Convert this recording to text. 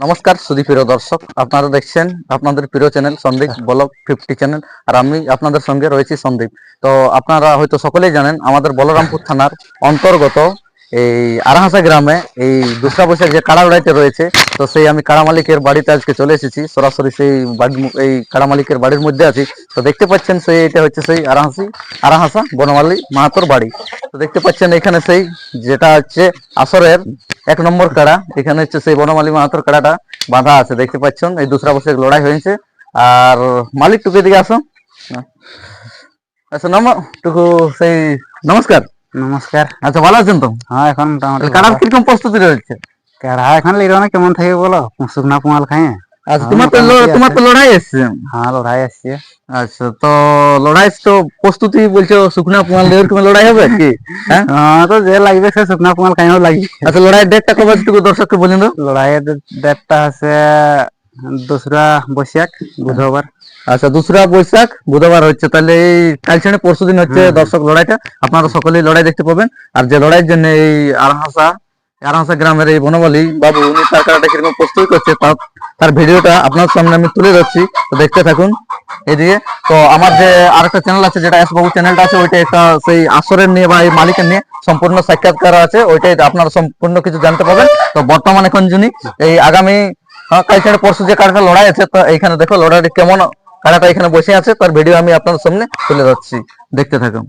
নমস্কার সুদীপ্রিয় দর্শক, আপনারা দেখছেন আপনাদের প্রিয় চ্যানেল সন্দীপ ব্লগ 50 চ্যানেল। আর আমি আপনাদের সঙ্গে রয়েছি সন্দীপ। তো আপনারা হয়তো সকলেই জানেন আমাদের বলরামপুর থানার অন্তর্গত এই আরাহাসা গ্রামে এই দুসরা বৈশাখ যে কাড়া লড়াইতে রয়েছে, তো সেই আমি কাড়া মালিকের বাড়িতে আজকে চলে এসেছি। সরাসরি সেই এই কাড়া মালিকের বাড়ির মধ্যে আছি। তো দেখতে পাচ্ছেন এটা হচ্ছে সেই আরাহাসা বনমালী মাহাতোর বাড়ি। তো দেখতে পাচ্ছেন এখানে সেই যেটা হচ্ছে আসরের 1 নম্বর কাড়া, এখানে হচ্ছে সেই বনমালী মাহাতোর কাড়াটা বাঁধা আছে। দেখতে পাচ্ছেন এই দুসরা বৈশাখ লড়াই হয়েছে। আর মালিক টুকু দিকে আসো। আচ্ছা টুকু সেই নমস্কার। নমস্কার। আচ্ছা, ভালো আছেন তো? হ্যাঁ, এখন মোটামুটি কাড়ার কিরকম প্রস্তুতি রয়েছে? কাড়া এখন লিরোনা কেমন থাকে বলো, শুকনা পুমাল খায়। আচ্ছা, তোমার তো লড়াই এসছে। হ্যাঁ, লড়াই আসছে। আচ্ছা, তো লড়াই তো প্রস্তুতি বলছো শুকনা পুমাল দিয়ে এরকম লড়াই হবে কি? হ্যাঁ, তো যে লাগবে সে শুকনা পুমাল খাইও লাগবে। আচ্ছা, লড়াইয়ের ডেটটা কবে একটু দর্শককে বলেন তো। লড়াইয়ের ডেটটা আছে 2রা বৈশাখ বুধবার। আচ্ছা, 2রা বৈশাখ বুধবার হচ্ছে। তাহলে এই কাল ছেড়ে পরশু দিন হচ্ছে দর্শক লড়াইটা। আপনারা সকলেই লড়াই দেখতে পাবেন। আর যে লড়াইয়ের জন্য এই আরাহাসা গ্রামের এই বনমালী বাবু উনি তার কাড়াটা কিরকম প্রস্তুতি করছে তার ভিডিওটা আপনার সামনে আমি তুলে ধরছি। তো দেখতে থাকুন এদিকে। তো আমার যে আরেকটা চ্যানেল আছে, যেটা এস বাবু চ্যানেলটা আছে, ওইটা একটা সেই আসরের নিয়ে বা এই মালিকের নিয়ে সম্পূর্ণ সাক্ষাৎকার আছে। ওইটাই আপনারা সম্পূর্ণ কিছু জানতে পাবেন। তো বর্তমানে এখন যিনি এই আগামী কাল ছেড়ে পরশু যে কাড়াটা লড়াই আছে, তো এইখানে দেখো লড়াইটা কেমন, কাড়াটা এখানে বসে আছে, তার ভিডিও আমি আপনার সামনে তুলে ধরছি। দেখতে থাকুন।